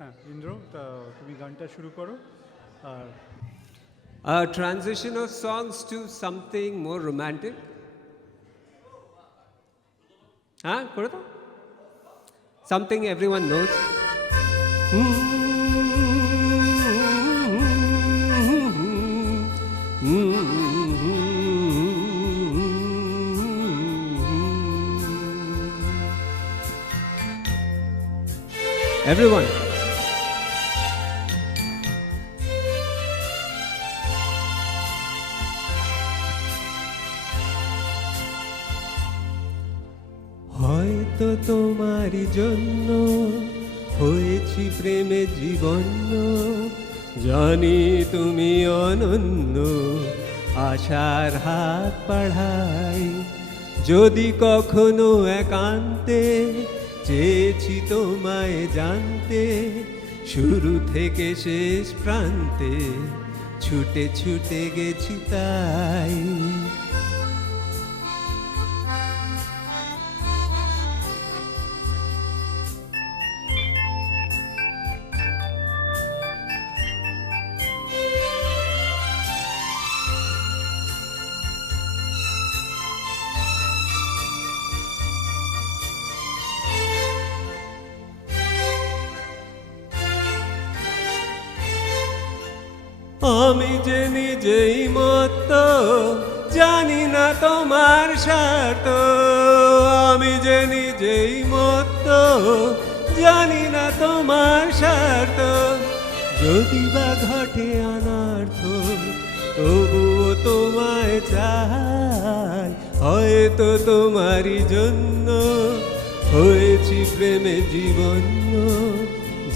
হ্যাঁ ইন্দ্র, তা তুমি গানটা শুরু করো। আর A transition of songs to something more romantic. Huh? Something everyone knows. Everyone. হয়তো তোমারই জন্য হয়েছি প্রেমে জীবন্য, জানি তুমি অনন্য, আশার হাত বাড়াই। যদি কখনো একান্তে চেয়েছি তোমায় জানতে, শুরু থেকে শেষ প্রান্তে ছুটে ছুটে গেছি তাই। আমি যে নিজেই মত্ত, জানি না তোমার স্বার্থ। আমি যে নিজেই মত্ত, জানি না তোমার স্বার্থ। যদি বা ঘটে অনর্থ, তবুও তোমায় চাই। হয়তো তোমারই জন্য হয়েছি প্রেমে জীবন্য,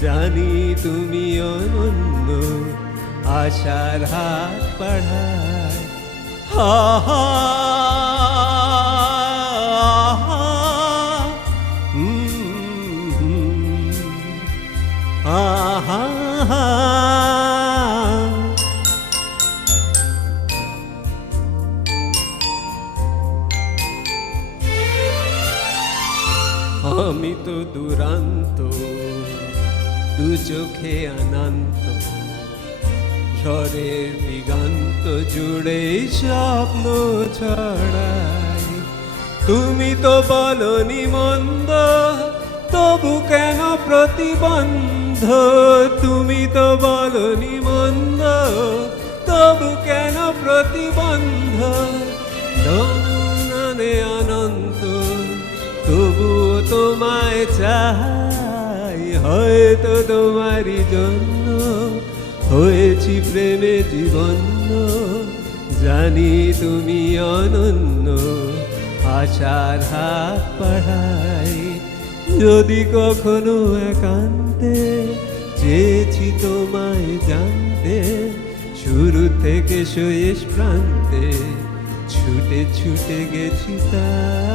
জানি তুমি অনন্য, আশার হাত বাড়ায়। হা হা আমি তো দুরান্ত, দু চোখে অনন্ত, ঝড়ের দিগন্ত জুড়ে স্বপ্ন ছড়াই। তুমি তো বলনি মন্দ, তবু কেন প্রতিবন্ধ? তুমি তো বলনি মন্দ, তবু কেন প্রতিবন্ধ? জননে অনন্ত, তবুও তোমায় চাই। হয়তো তোমারই জন্য হয়েছি প্রেমে জীবন্য, জানি তুমি অনন্য, আশার হাত বাড়াই। যদি কখনো একান্তে চেয়েছি তোমায় জানতে, শুরু থেকে শেষ প্রান্তে ছুটে ছুটে গেছি তাই।